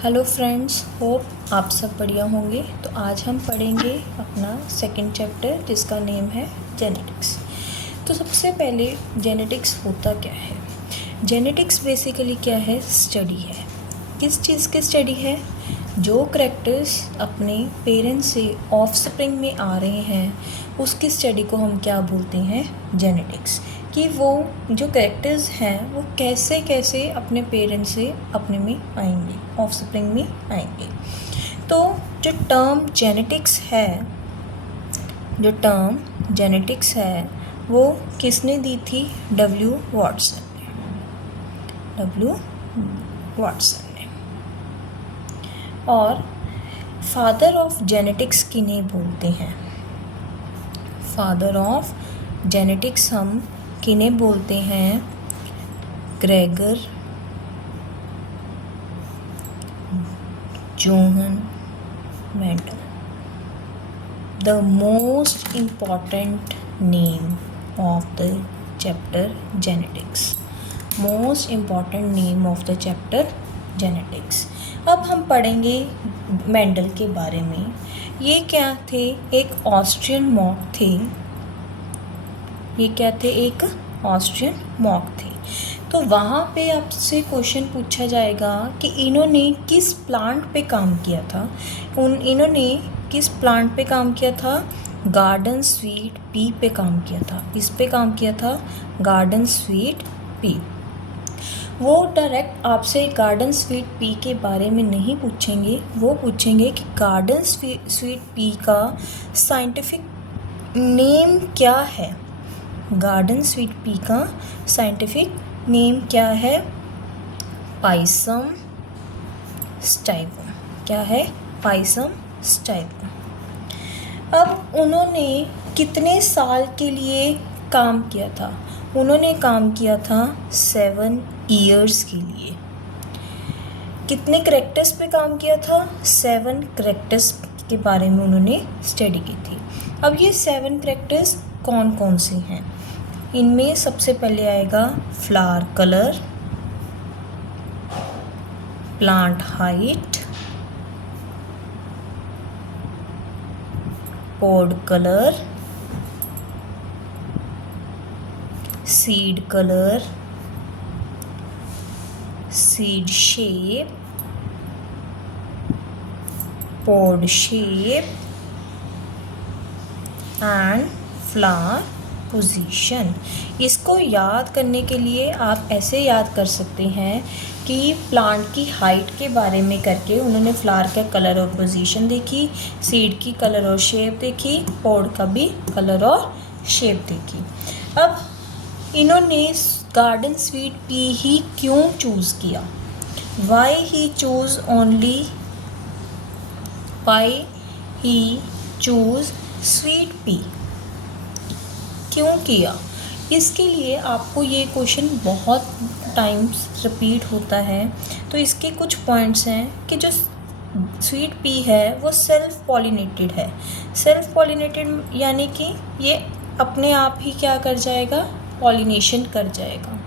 Hello friends, hope आप सब बढ़िया होंगे। तो आज हम पढ़ेंगे अपना सेकंड चैप्टर जिसका नेम है जेनेटिक्स। तो सबसे पहले जेनेटिक्स होता क्या है। जेनेटिक्स बेसिकली क्या है, स्टडी है। किस चीज़ की स्टडी है? जो करैक्टर्स अपने पेरेंट्स से ऑफस्प्रिंग में आ रहे हैं उसकी स्टडी को हम क्या बोलते हैं, जेनेटिक्स। कि वो जो कैरेक्टर्स हैं वो कैसे कैसे अपने पेरेंट्स से अपने में आएंगे, ऑफस्प्रिंग में आएंगे। तो जो टर्म जेनेटिक्स है वो किसने दी थी? डब्ल्यू वाटसन ने। और फादर ऑफ जेनेटिक्स किन्हें बोलते हैं? फादर ऑफ जेनेटिक्स हम किन्हें बोलते हैं? Gregor Johan Mendel. The most important name of the chapter genetics. Most important name of the chapter genetics. अब हम पढ़ेंगे मेंडल के बारे में। ये क्या थे? एक ऑस्ट्रियन मॉन्क थे। एक ऑस्ट्रियन मॉन्क थे। तो वहाँ पे आपसे क्वेश्चन पूछा जाएगा कि इन्होंने किस प्लांट पे काम किया था। इन्होंने किस प्लांट पे काम किया था? गार्डन स्वीट पी पे काम किया था। इस पे काम किया था, गार्डन स्वीट पी। वो डायरेक्ट आपसे गार्डन स्वीट पी के बारे में नहीं पूछेंगे, वो पूछेंगे कि गार्डन स्वीट पी का साइंटिफिक नेम क्या है। गार्डन स्वीट पी का साइंटिफिक नेम क्या है? पाइसम स्टाइवम। क्या है? पाइसम स्टाइवम। अब उन्होंने कितने साल के लिए काम किया था? उन्होंने काम किया था 7 ईयर्स के लिए। कितने करैक्टर्स पे काम किया था? 7 करैक्टर्स के बारे में उन्होंने स्टडी की थी। अब ये 7 करैक्टर्स कौन कौन से हैं? इनमें सबसे पहले आएगा flower colour, plant height, pod colour, seed colour, seed shape, pod shape and flower position. इसको याद करने के लिए आप ऐसे याद कर सकते हैं कि प्लांट की हाइट के बारे में करके उन्होंने फ्लावर का कलर और पोजीशन देखी, सीड की कलर और शेप देखी, पॉड का भी कलर और शेप देखी। अब इन्होंने गार्डन स्वीट पी ही क्यों चूज़ किया? Why he choose sweet pea क्यों किया? इसके लिए आपको ये क्वेश्चन बहुत टाइम्स रिपीट होता है। तो इसके कुछ पॉइंट्स हैं कि जो स्वीट पी है वो सेल्फ पॉलिनेटेड है। सेल्फ पॉलिनेटेड यानी कि ये अपने आप ही क्या कर जाएगा? पॉलिनेशन कर जाएगा।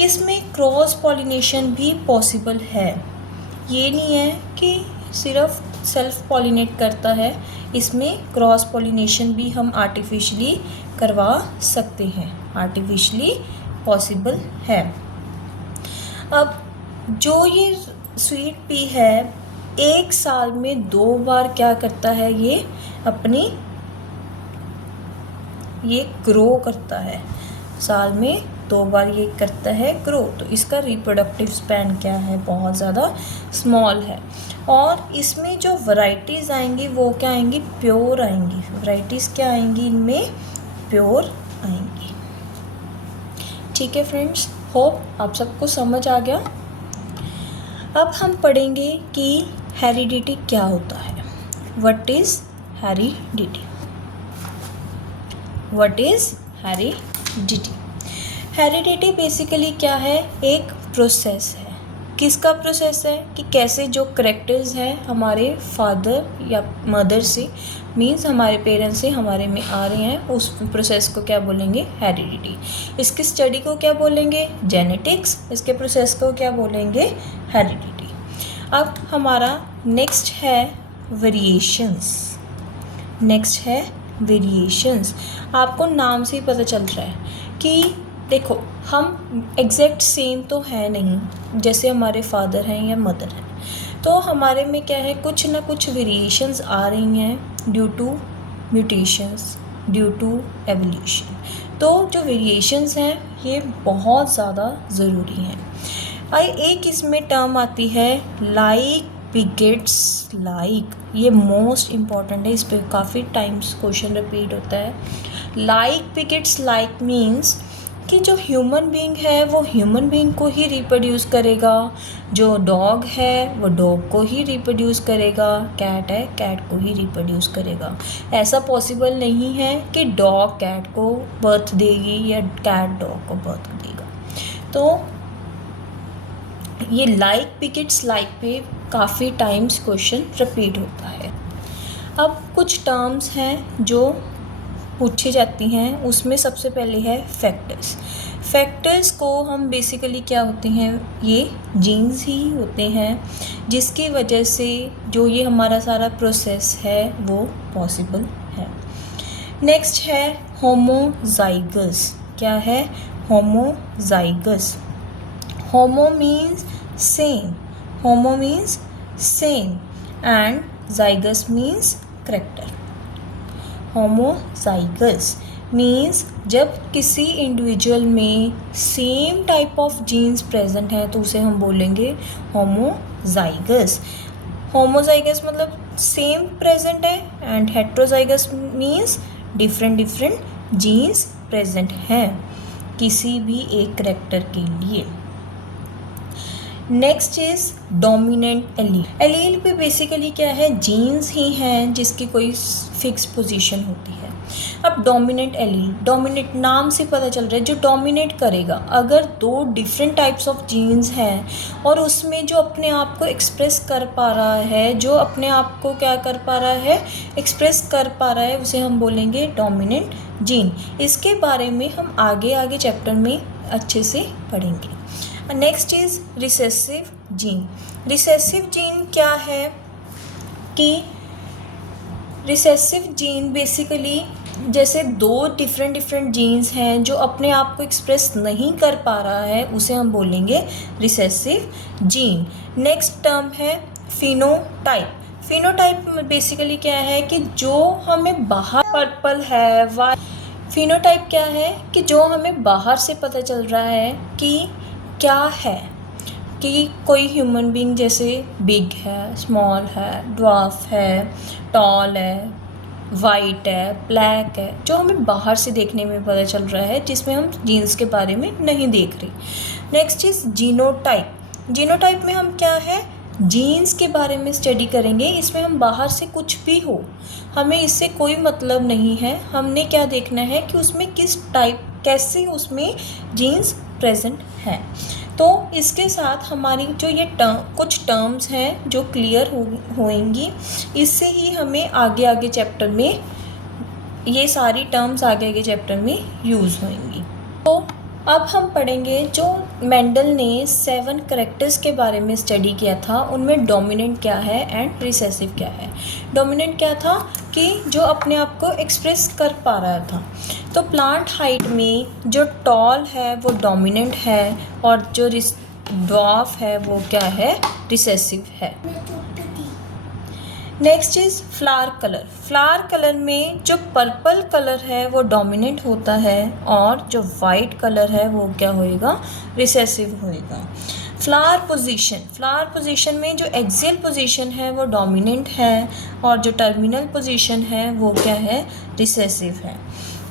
इसमें क्रॉस पॉलिनेशन भी पॉसिबल है। ये नहीं है कि सिर्फ सेल्फ पॉलिनेट करता है, इसमें क्रॉस पॉलिनेशन भी हम आर्टिफिशियली करवा सकते हैं, आर्टिफिशियली पॉसिबल है। अब जो ये स्वीट पी है एक साल में 2 बार क्या करता है? ये ग्रो करता है। साल में 2 बार ये करता है ग्रो। तो इसका रिप्रोडक्टिव स्पैन क्या है? बहुत ज़्यादा स्मॉल है। और इसमें जो वैरायटीज़ आएंगी वो क्या आएंगी? प्योर आएंगी। वैरायटीज़ क्या आएंगी? इनमें प्योर आएंगी। ठीक है फ्रेंड्स, होप आप सबको समझ आ गया। अब हम पढ़ेंगे कि हेरिडिटी क्या होता है। What is heredity? Heredity basically क्या है? एक प्रोसेस है। किसका प्रोसेस है? कि कैसे जो करैक्टर्स हैं हमारे फादर या मदर से, मीन्स हमारे पेरेंट्स से हमारे में आ रहे हैं, उस प्रोसेस को क्या बोलेंगे? हेरिडिटी। इसकी स्टडी को क्या बोलेंगे? जेनेटिक्स। इसके प्रोसेस को क्या बोलेंगे? हेरिडिटी। अब हमारा नेक्स्ट है वेरिएशंस। नेक्स्ट है वेरिएशंस। आपको नाम से ही पता चल रहा है कि देखो हम एग्जैक्ट सेम तो है नहीं, जैसे हमारे फादर हैं या मदर हैं, तो हमारे में क्या है, कुछ ना कुछ वेरिएशंस आ रही हैं due to mutations, due to evolution. तो जो वेरिएशंस हैं ये बहुत ज़्यादा ज़रूरी हैं। एक इसमें टर्म आती है लाइक बिगेट्स लाइक, ये मोस्ट इम्पॉर्टेंट है, इस पर काफ़ी टाइम्स क्वेश्चन रिपीट होता है। लाइक बिगेट्स लाइक मीन्स कि जो ह्यूमन बीइंग है वो ह्यूमन बीइंग को ही रिप्रोड्यूस करेगा, जो डॉग है वो डॉग को ही रिप्रोड्यूस करेगा, कैट है कैट को ही रिप्रोड्यूस करेगा। ऐसा पॉसिबल नहीं है कि डॉग कैट को बर्थ देगी या कैट डॉग को बर्थ देगा। तो ये लाइक बिगेट्स लाइक पे काफ़ी टाइम्स क्वेश्चन रिपीट होता है। अब कुछ टर्म्स हैं जो पूछी जाती हैं, उसमें सबसे पहले है फैक्टर्स। फैक्टर्स को हम बेसिकली क्या होते हैं, ये जीन्स ही होते हैं जिसकी वजह से जो ये हमारा सारा प्रोसेस है वो पॉसिबल है। नेक्स्ट है होमोजाइगस। क्या है? Homozygous. Homo means same, homo means same and zygous means character. Homozygous means जब किसी इंडिविजुअल में same type of genes present हैं तो उसे हम बोलेंगे होमोजाइगस। होमोजाइगस मतलब सेम प्रेजेंट है and heterozygous means different different genes present हैं किसी भी एक करैक्टर के लिए। Next is dominant allele. Allele पे बेसिकली क्या है, जीन्स ही हैं जिसकी कोई फिक्स पोजीशन होती है। अब डोमिनेंट एलील, डोमिनेट नाम से पता चल रहा है जो डोमिनेट करेगा। अगर दो डिफरेंट टाइप्स ऑफ जीन्स हैं और उसमें जो अपने आप को एक्सप्रेस कर पा रहा है, जो अपने आप को क्या कर पा रहा है, एक्सप्रेस कर पा रहा है, उसे हम बोलेंगे डोमिनेंट जीन। इसके बारे में हम आगे आगे चैप्टर में अच्छे से पढ़ेंगे। Next is recessive gene. Recessive gene क्या है कि रिसेसिव जीन बेसिकली जैसे दो डिफरेंट जीन्स हैं जो अपने आप को एक्सप्रेस नहीं कर पा रहा है, उसे हम बोलेंगे रिसेसिव जीन। नेक्स्ट टर्म है फिनोटाइप। फिनोटाइप बेसिकली क्या है कि जो हमें बाहर पर्पल है, वाइट। फिनोटाइप क्या है कि जो हमें बाहर से पता चल रहा है कि क्या है, कि कोई ह्यूमन बीइंग जैसे बिग है, स्मॉल है, ड्वार्फ है, टॉल है, वाइट है, ब्लैक है, जो हमें बाहर से देखने में पता चल रहा है जिसमें हम जीन्स के बारे में नहीं देख रहे। Next is genotype. जीनोटाइप में हम क्या है, जीन्स के बारे में स्टडी करेंगे। इसमें हम बाहर से कुछ भी हो, हमें इससे कोई मतलब नहीं है, हमने क्या देखना है कि उसमें किस टाइप, कैसे उसमें जीन्स प्रेजेंट है। तो इसके साथ हमारी जो ये कुछ टर्म्स हैं जो क्लियर होएंगी, इससे ही हमें आगे आगे चैप्टर में ये सारी टर्म्स आगे आगे चैप्टर में यूज़ होएंगी। तो अब हम पढ़ेंगे जो मेंडल ने 7 करैक्टर्स के बारे में स्टडी किया था, उनमें डोमिनेंट क्या है एंड रिसेसिव क्या है। डोमिनेंट क्या था कि जो अपने आप को एक्सप्रेस कर पा रहा था। तो प्लांट हाइट में जो टॉल है वो डोमिनेंट है और जो ड्वार्फ है वो क्या है, रिसेसिव है। Next is flower colour. Flower colour में जो पर्पल कलर है वो डोमिनेंट होता है और जो वाइट कलर है वो क्या होएगा, रिसेसिव होएगा। फ्लावर पोजीशन, फ्लावर पोजीशन में जो एक्सियल पोजीशन है वो डोमिनेंट है और जो टर्मिनल पोजीशन है वो क्या है, रिसेसिव है।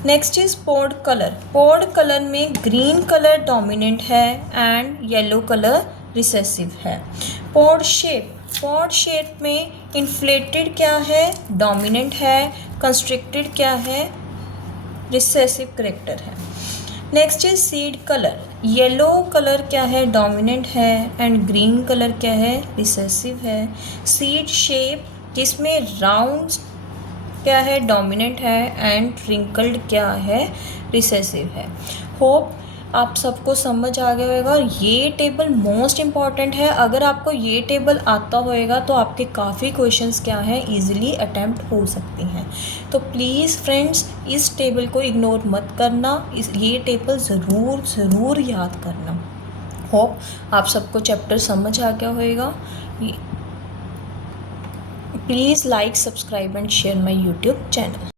Next is pod colour. Pod colour में ग्रीन कलर डोमिनेंट है एंड येलो कलर रिसेसिव है। पोड शेप, पॉड शेप में इन्फ्लेटेड क्या है, डोमिनेंट है, कंस्ट्रिक्टेड क्या है, रिसेसिव करैक्टर है। Next is seed colour. Yellow colour क्या है, डोमिनेंट है एंड ग्रीन कलर क्या है, रिसेसिव है। सीड शेप जिसमें राउंड क्या है, डोमिनेंट है एंड रिंकल्ड क्या है, रिसेसिव है। होप आप सबको समझ आ गया होगा। और ये टेबल मोस्ट इम्पॉर्टेंट है, अगर आपको ये टेबल आता होएगा तो आपके काफ़ी क्वेश्चंस क्या हैं ईज़िली अटैम्प्ट हो सकती हैं। तो प्लीज़ फ्रेंड्स इस टेबल को इग्नोर मत करना, ये टेबल ज़रूर याद करना। होप आप सबको चैप्टर समझ आ गया होएगा। Please like, subscribe and share my YouTube channel.